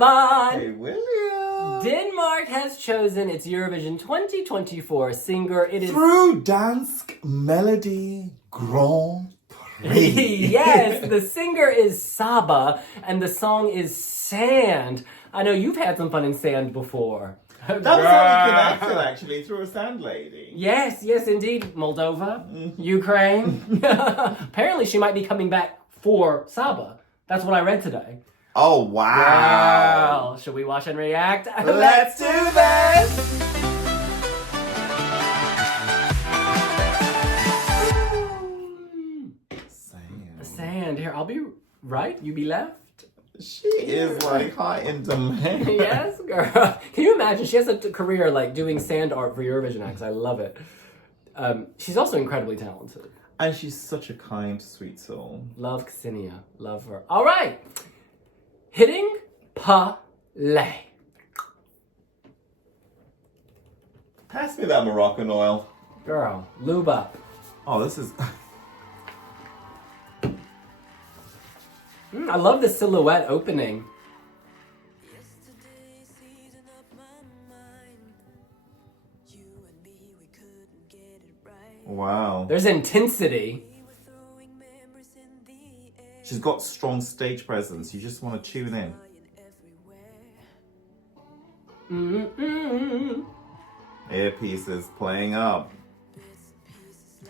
Saba! Hey, William! Denmark has chosen its Eurovision 2024 singer. It is through Dansk Melody Grand Prix. Yes, the singer is Saba, and the song is Sand. I know you've had some fun in sand before. That was how we connected, actually, through a sand lady. Yes, indeed. Moldova, Ukraine. Apparently, she might be coming back for Saba. That's what I read today. Oh, wow. Wow. Should we watch and react? Let's do this! Sand. Here, I'll be right. You be left. She is like high in demand. Yes, girl. Can you imagine? She has a career like doing sand art for Eurovision acts. I love it. She's also incredibly talented. And she's such a kind, sweet soul. Love Ksenia. Love her. All right. Hitting play. Pass me that Moroccan oil. Girl, lube up. Oh, this is... I love the silhouette opening. Wow. There's intensity. She's got strong stage presence. You just want to tune in. Earpieces playing up.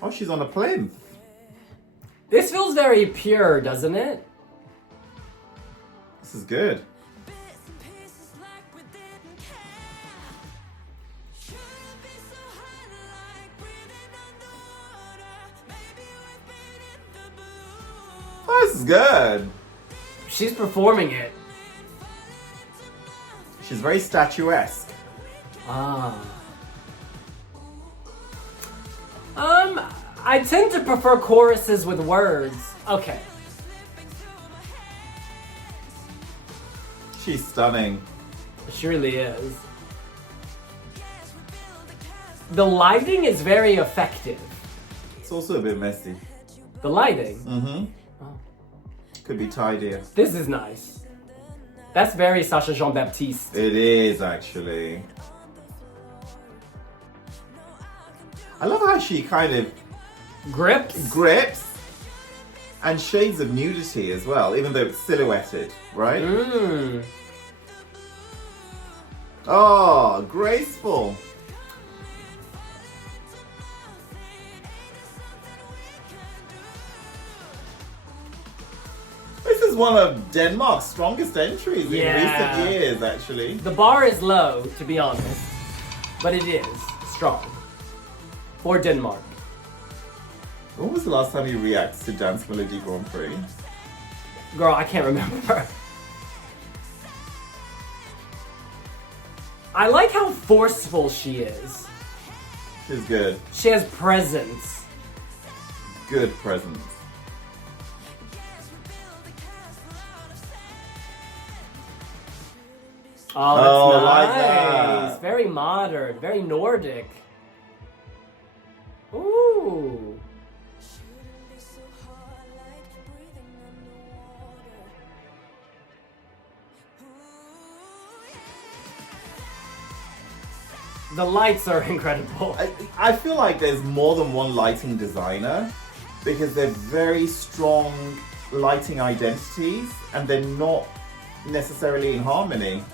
Oh, she's on a plinth. This feels very pure, doesn't it? This is good. Oh, this is good. She's performing it. She's very statuesque. I tend to prefer choruses with words. Okay. She's stunning. She really is. The lighting is very effective. It's also a bit messy. The lighting? Mm-hmm. Oh. Could be tidier. This is nice. That's very Sacha Jean-Baptiste. It is, actually. I love how she kind of grips and shades of nudity as well, even though it's silhouetted, right? Oh, graceful. This is one of Denmark's strongest entries in recent years, actually. The bar is low, to be honest, but it is strong for Denmark. When was the last time you reacted to Dance Melody Grand Prix? Girl, I can't remember. I like how forceful she is. She's good. She has presence. Good presence. Oh, that's like nice. that. Very modern, very Nordic. Ooh. The lights are incredible. I feel like there's more than one lighting designer because they're very strong lighting identities and they're not necessarily in harmony.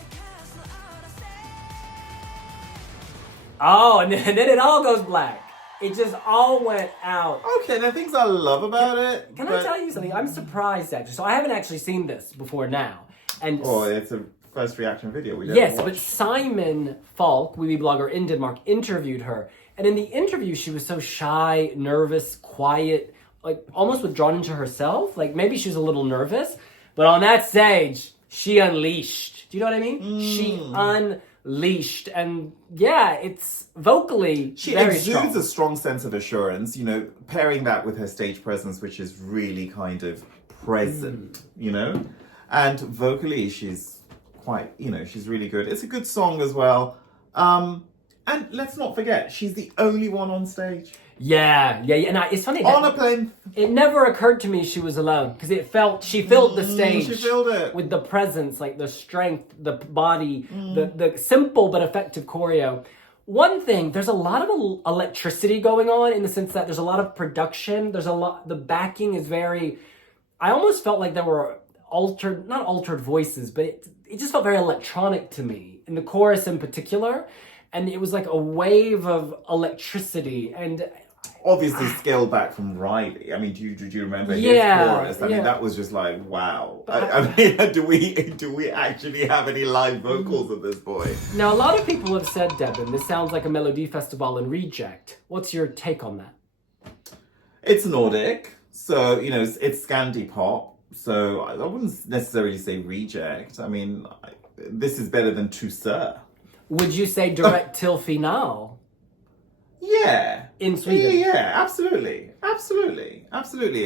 Oh, and then it all goes black. It just all went out. Okay, there are things I love about it. Can I tell you something? I'm surprised actually. So I haven't actually seen this before now. And oh, it's a first reaction video we yes, but Simon Falk, Wiwiblogger in Denmark, interviewed her. And in the interview, she was so shy, nervous, quiet, like almost withdrawn into herself. Like maybe she was a little nervous. But on that stage, she unleashed. Do you know what I mean? She unleashed. And yeah, it's vocally she very exudes strong. a strong sense of assurance, you know, pairing that with her stage presence, which is really kind of present, you know? And vocally, she's quite, you know, she's really good. It's a good song as well. And let's not forget, she's the only one on stage. Yeah. And it's funny. On a plane. It never occurred to me she was alone because she filled the stage. She filled it. With the presence, like the strength, the body, the simple but effective choreo. One thing, there's a lot of electricity going on in the sense that there's a lot of production. The backing is very, I almost felt like there were not altered voices, but it just felt very electronic to me, in the chorus in particular. And it was like a wave of electricity and... Obviously scaled back from Riley. I mean, do you remember his chorus? I mean, that was just like, wow. I mean, do we actually have any live vocals at this point? Now, a lot of people have said, Devin, this sounds like a Melody Festival in reject. What's your take on that? It's Nordic, so, it's Scandi pop. So I wouldn't necessarily say reject. I mean, this is better than Tu Sir. Would you say direct till finale? Yeah. In Sweden? Yeah, absolutely.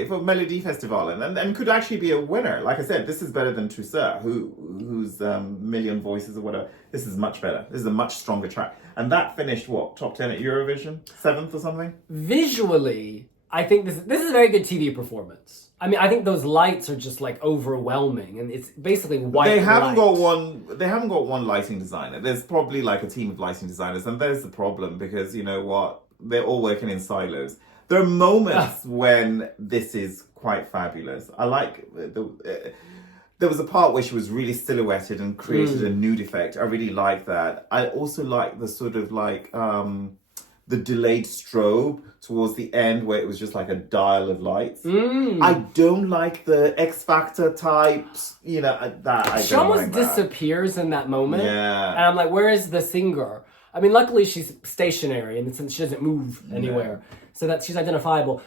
For Melody Festival, and could actually be a winner. Like I said, this is better than Tu Sir, who's Million Voices or whatever. This is much better. This is a much stronger track. And that finished, top 10 at Eurovision? 7th or something? Visually, I think this is a very good TV performance. I mean, I think those lights are just like overwhelming, and it's basically white. They haven't got one lighting designer. There's probably like a team of lighting designers, and there's the problem because you know what? They're all working in silos. There are moments when this is quite fabulous. I like there was a part where she was really silhouetted and created a nude effect. I really like that. I also like the sort of like the delayed strobe towards the end where it was just like a dial of lights. I don't like the X Factor types, She almost disappears in that moment. Yeah. And I'm like, where is the singer? I mean, luckily she's stationary in the sense she doesn't move anywhere. So that she's identifiable.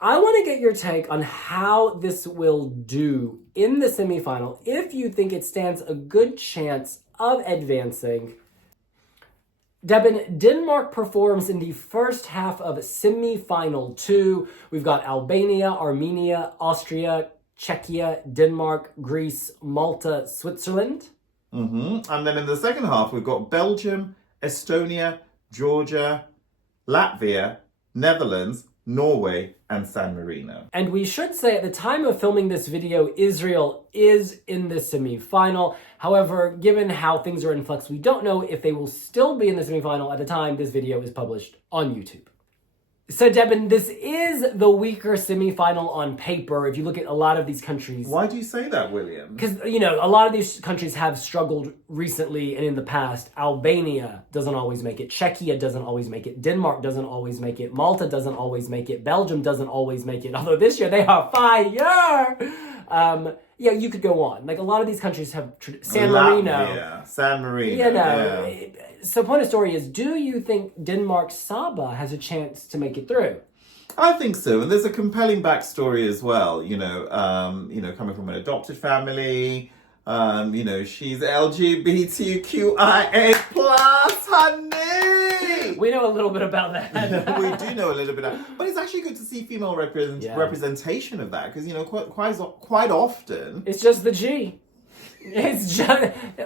I want to get your take on how this will do in the semifinal, if you think it stands a good chance of advancing. Debin, Denmark performs in the first half of semi-final 2. We've got Albania, Armenia, Austria, Czechia, Denmark, Greece, Malta, Switzerland. And then in the second half, we've got Belgium, Estonia, Georgia, Latvia, Netherlands, Norway, and San Marino. And we should say at the time of filming this video, Israel is in the semi-final. However, given how things are in flux, we don't know if they will still be in the semi-final at the time this video is published on YouTube. So, Debin, this is the weaker semi-final on paper if you look at a lot of these countries. Why do you say that, William? Because, a lot of these countries have struggled recently and in the past. Albania doesn't always make it. Czechia doesn't always make it. Denmark doesn't always make it. Malta doesn't always make it. Belgium doesn't always make it. Although this year they are fire! You could go on. Like, a lot of these countries have... San Marino. San Marino. So point of story is, do you think Denmark's Saba has a chance to make it through? I think so. And there's a compelling backstory as well, coming from an adopted family. She's LGBTQIA+, honey! We know a little bit about that. We do know a little bit about that. But it's actually good to see female representation of that. Because, quite often... It's just the G.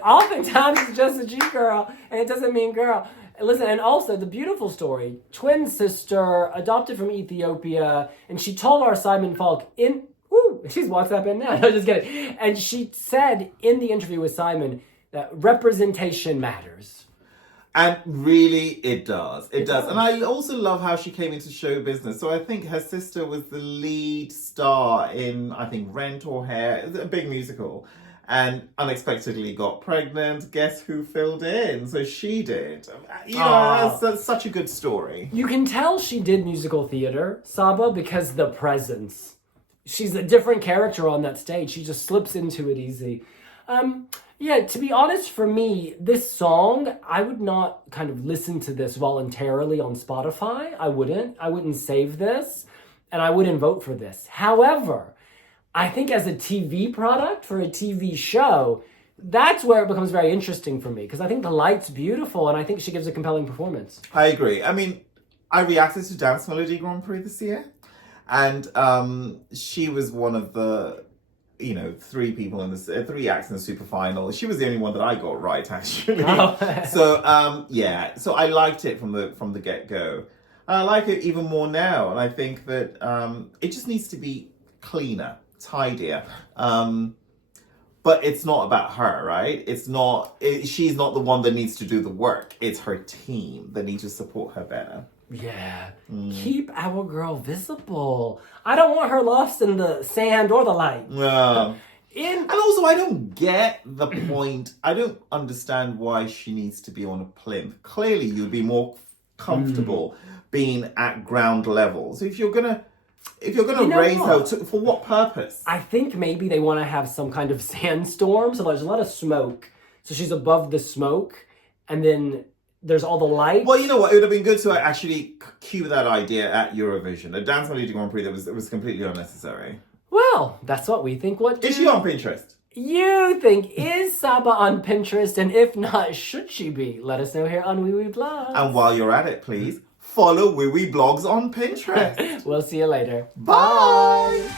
Oftentimes it's just a G girl, and it doesn't mean girl. Listen, and also the beautiful story, twin sister, adopted from Ethiopia, and she told our Simon Falk she's WhatsApping now, no, just kidding. And she said in the interview with Simon that representation matters. And really, it does. It does. And I also love how she came into show business. So I think her sister was the lead star in, Rent or Hair. It was a big musical. And unexpectedly got pregnant. Guess who filled in? So she did. That's such a good story. You can tell she did musical theater, Saba, because the presence. She's a different character on that stage. She just slips into it easy. To be honest, for me, this song, I would not kind of listen to this voluntarily on Spotify. I wouldn't save this, and I wouldn't vote for this. However, I think as a TV product for a TV show, that's where it becomes very interesting for me, because I think the light's beautiful, and I think she gives a compelling performance. I agree. I mean, I reacted to Dance Melody Grand Prix this year, and she was one of the you know, three people in the three acts in the super final. She was the only one that I got right, actually. Oh. So yeah, so I liked it from the get go. I like it even more now, and I think that it just needs to be cleaner, tidier. But it's not about her, right? She's not the one that needs to do the work. It's her team that needs to support her better. Yeah. Keep our girl visible. I don't want her lost in the sand or the light. And also, I don't get the point. I don't understand why she needs to be on a plinth. Clearly, you'd be more comfortable being at ground level. So if you're gonna raise her, for what purpose? I think maybe they want to have some kind of sandstorm. So there's a lot of smoke. So she's above the smoke, and then there's all the lights. Well, you know what? It would have been good to actually cue that idea at Eurovision. A Dance Melody Grand Prix that was completely unnecessary. Well, that's what we think. What is she on Pinterest? You think, is Saba on Pinterest? And if not, should she be? Let us know here on Wiwibloggs. And while you're at it, please follow Wiwibloggs on Pinterest. We'll see you later. Bye.